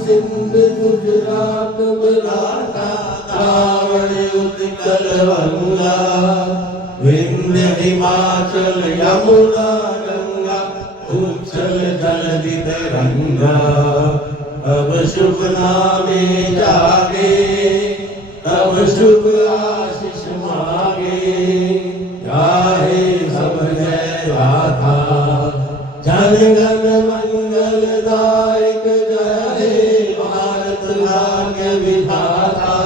सिंध गुजरात मराठा द्रावण उत्कल गंगा विंध्य हिमाचल यमुना गंगा उच्छल जलधि तरंगा अब शुभ नामे जागे तब शुभ आशीष मांगे गाहे सब जय राधा जन गण मंगलदायक जय हे भारत भाग्य विधाता